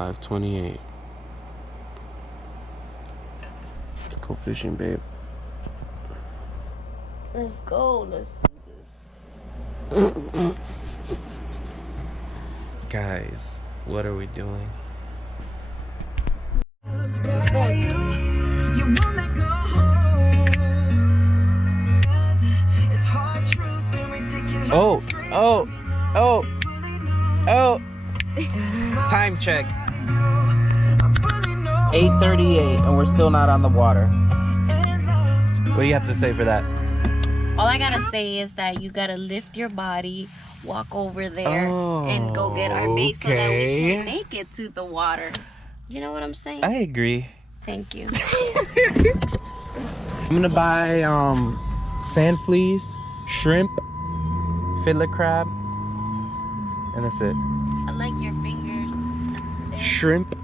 5:28. Let's go fishing, babe. Let's go. Let's do this. Guys, what are we doing? Oh, oh, oh, oh. Time check. 8:38 and we're still not on the water. What do you have to say for that? All I gotta say is that you gotta lift your body, walk over there, and go get our bait so that we can make it to the water. You know what I'm saying? I agree. Thank you. I'm gonna buy sand fleas, shrimp, fiddler crab, and that's it. I like your fingers. There. Shrimp,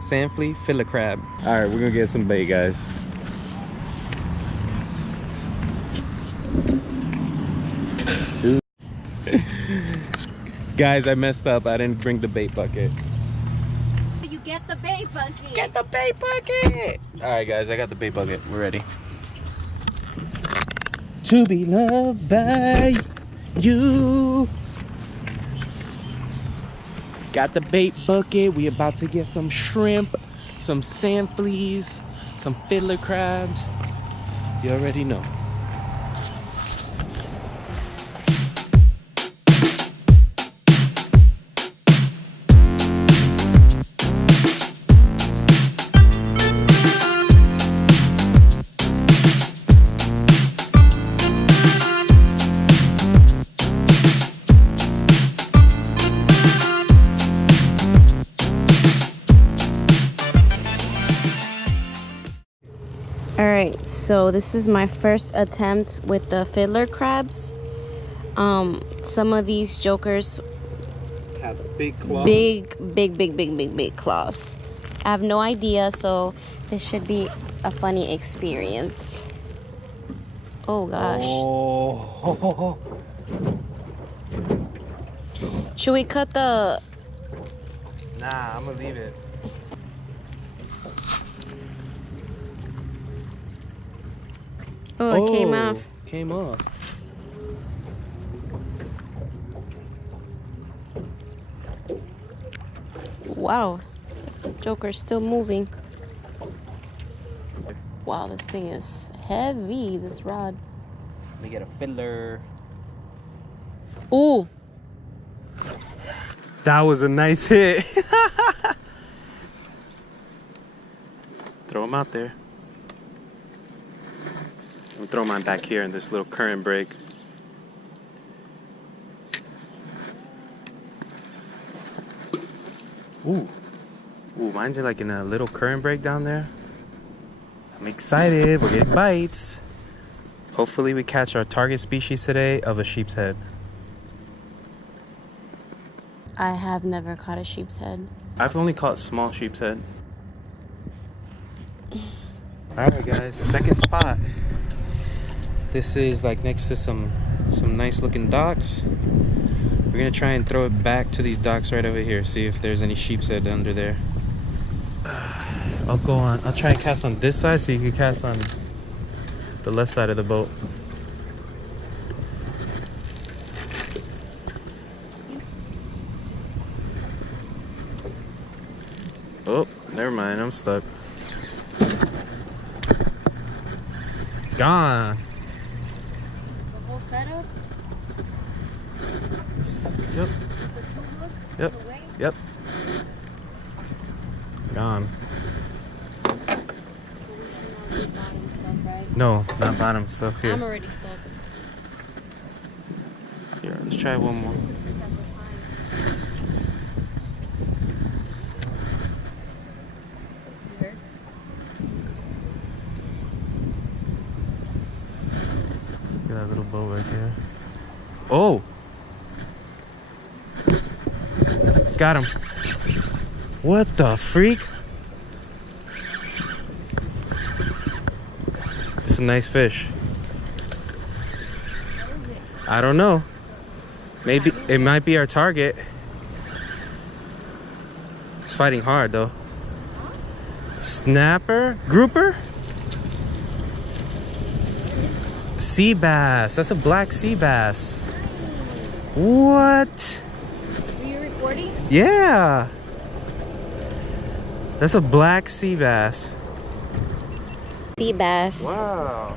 sand flea, fiddler crab. All right, we're gonna get some bait, guys. Dude. Guys, I messed up. I didn't bring the bait bucket. You get the bait bucket. Get the bait bucket. All right, guys, I got the bait bucket. We're ready. To be loved by you. Got the bait bucket. We about to get some shrimp, some sand fleas, some fiddler crabs. You already know. Alright, so this is my first attempt with the fiddler crabs. Some of these jokers Have big claws. big claws. I have no idea, so this should be a funny experience. Oh gosh. Oh. Should we cut the... Nah, I'm gonna leave it. Oh, it came off. Came off. Wow, this joker's still moving. Wow, this thing is heavy, this rod. Let me get a fiddler. Ooh. That was a nice hit. Throw him out there. I'm gonna throw mine back here in this little current break. Ooh. Ooh, mine's like in a little current break down there. I'm excited. We're getting bites. Hopefully we catch our target species today of a sheep's head. I have never caught a sheep's head. I've only caught small sheep's head. Alright guys, second spot. This is like next to some nice looking docks. We're gonna try and throw it back to these docks right over here, see if there's any sheep's head under there. I'll try and cast on this side so you can cast on the left side of the boat. Oh, never mind, I'm stuck. Gone. The whole setup? Yep. The two looks? Yep. The way? Yep. Gone. So we cannot do bottom stuff, right? No, not bottom stuff here. I'm already stuck. Here, let's try one more. Look at that little boat right there. Oh! Got him. What the freak? It's a nice fish. I don't know. Maybe it might be our target. It's fighting hard though. Snapper? Grouper? Sea bass. That's a black sea bass. What? Were you recording? Yeah. That's a black sea bass. Sea bass. Wow.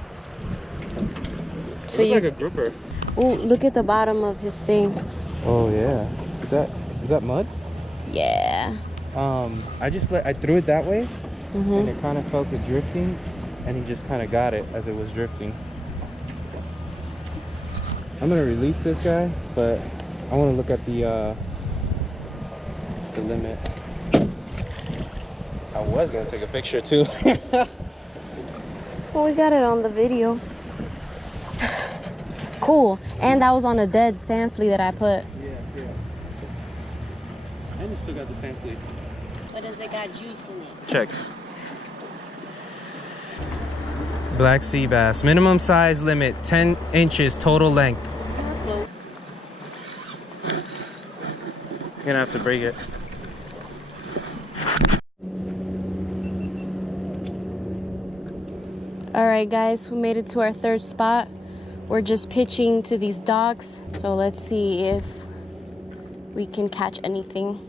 So Looks like a grouper. Oh, look at the bottom of his thing. Oh yeah. Is that mud? Yeah. I threw it that way, Mm-hmm. and it kind of felt it drifting, and he just kind of got it as it was drifting. I'm gonna release this guy, but I want to look at the limit. I was gonna take a picture too. Well, we got it on the video. Cool. And that was on a dead sand flea that I put. Yeah. And you still got the same flea. But does it got juice in it? Check. Black sea bass. Minimum size limit 10 inches total length. You're gonna have to break it. All right, guys, we made it to our third spot. We're just pitching to these docks, so let's see if we can catch anything.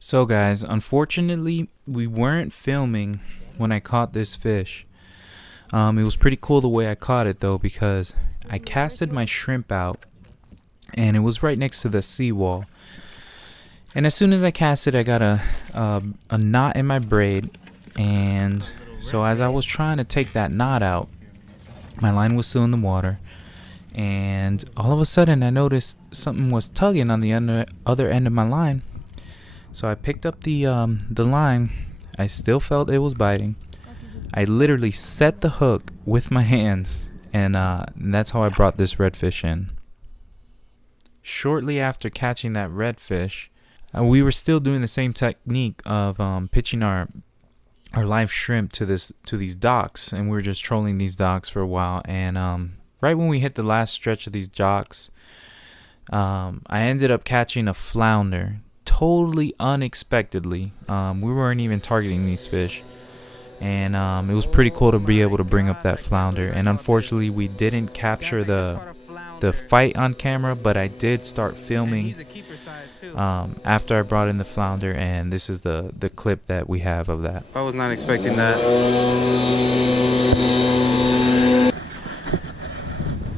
So guys, unfortunately we weren't filming when I caught this fish. It was pretty cool the way I caught it though, because I casted my shrimp out and it was right next to the seawall. And as soon as I cast it, I got a knot in my braid, and so as I was trying to take that knot out, my line was still in the water, and all of a sudden I noticed something was tugging on the other end of my line. So I picked up the line. I still felt it was biting. I literally set the hook with my hands, and that's how I brought this redfish in. Shortly after catching that redfish, we were still doing the same technique of pitching our live shrimp to these docks, and we were just trolling these docks for a while. And right when we hit the last stretch of these docks, I ended up catching a flounder. Totally unexpectedly. We weren't even targeting these fish, and it was pretty cool to be able to bring up that flounder. And unfortunately we didn't capture the fight on camera, but I did start filming after I brought in the flounder, and this is the clip that we have of that. I was not expecting that.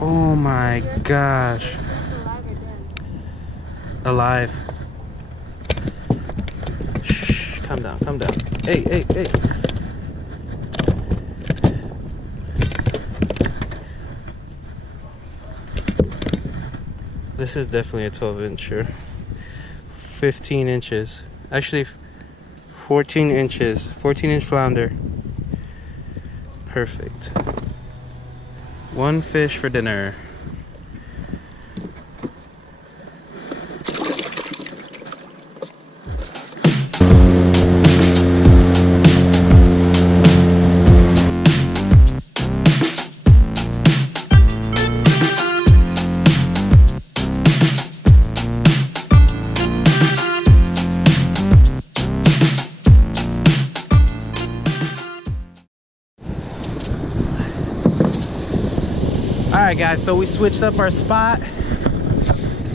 Oh my gosh. Alive. Calm down, calm down. Hey. This is definitely a 12-incher. 15 inches. Actually, 14 inches. 14-inch flounder. Perfect. One fish for dinner. Alright guys, so we switched up our spot.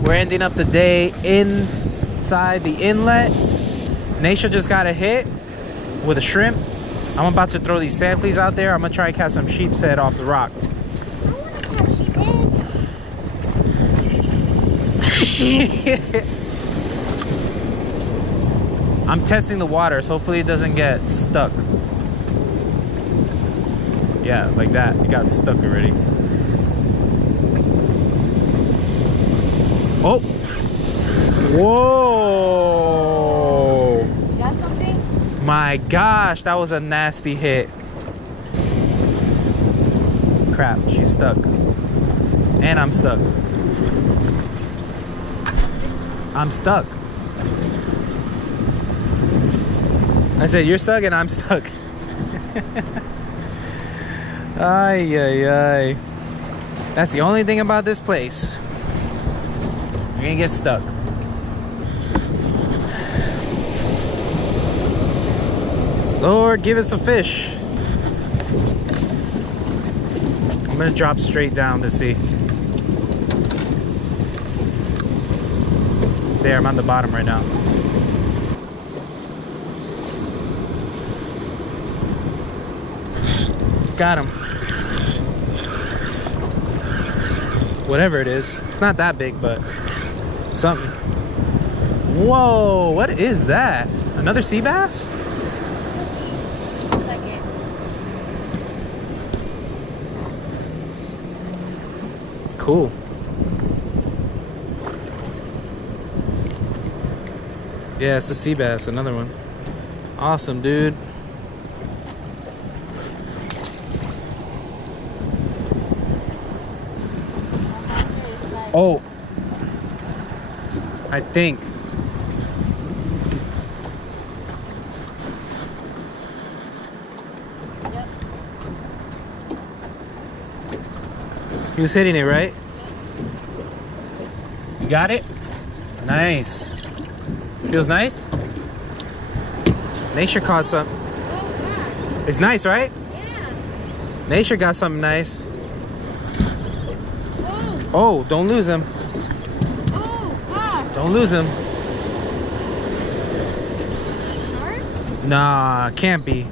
We're ending up the day inside the inlet. Naisha just got a hit with a shrimp. I'm about to throw these sand fleas out there. I'm gonna try to catch some sheep's head off the rock. I'm testing the water, so hopefully it doesn't get stuck. Yeah, like that. It got stuck already. Oh! Whoa! Got something? My gosh, that was a nasty hit. Crap, she's stuck. And I'm stuck. I'm stuck. I said, you're stuck and I'm stuck. Ay, ay, ay. That's the only thing about this place. You're gonna get stuck. Lord, give us a fish. I'm gonna drop straight down to see. There, I'm on the bottom right now. Got him. Whatever it is. It's not that big, but something. Whoa, what is that? Another sea bass? Cool. Yeah, it's a sea bass, another one. Awesome, dude. Oh, I think. Yep. He was hitting it, right? You got it? Nice. Feels nice? Nature caught some. Oh, yeah. It's nice, right? Yeah. Nature got something nice. Oh, Oh, don't lose him. oh, gosh. Don't lose him. Shark? Nah, can't be.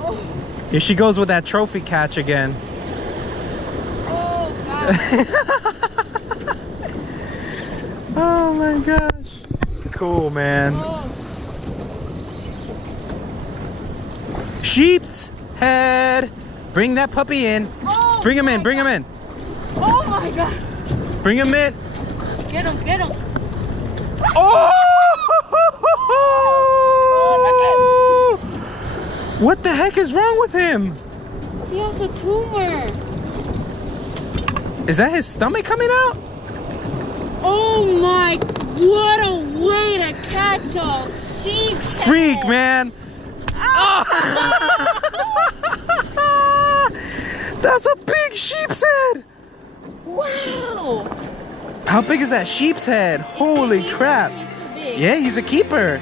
Oh, Here she goes with that trophy catch again. oh, gosh. Oh my gosh. Cool, man. Oh, Sheep's head. Bring that puppy in. oh, Bring him in, my bring him God. in. Oh, my God. Bring him in. Get him, get him. Oh! Oh, What the heck is wrong with him? he has a tumor. Is that his stomach coming out? Oh, my. What a way to catch a sheep. Freak, man. Oh. That's a big sheep's head. Wow. How big is that sheep's head? Holy crap. He's too big. Yeah, he's a keeper.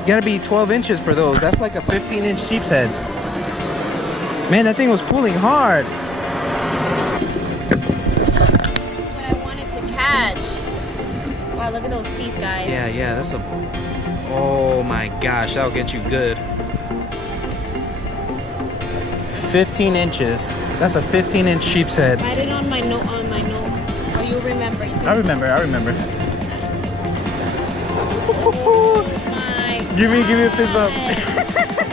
You gotta be 12 inches for those. That's like a 15-inch sheep's head. Man, that thing was pulling hard. That's what I wanted to catch. Wow, look at those teeth, guys. Yeah, that's a... Oh my gosh, that'll get you good. 15 inches. That's a 15-inch sheep's head. Write it on my note. Or you remember. I remember. Nice. Oh my Give me a fist bump. God.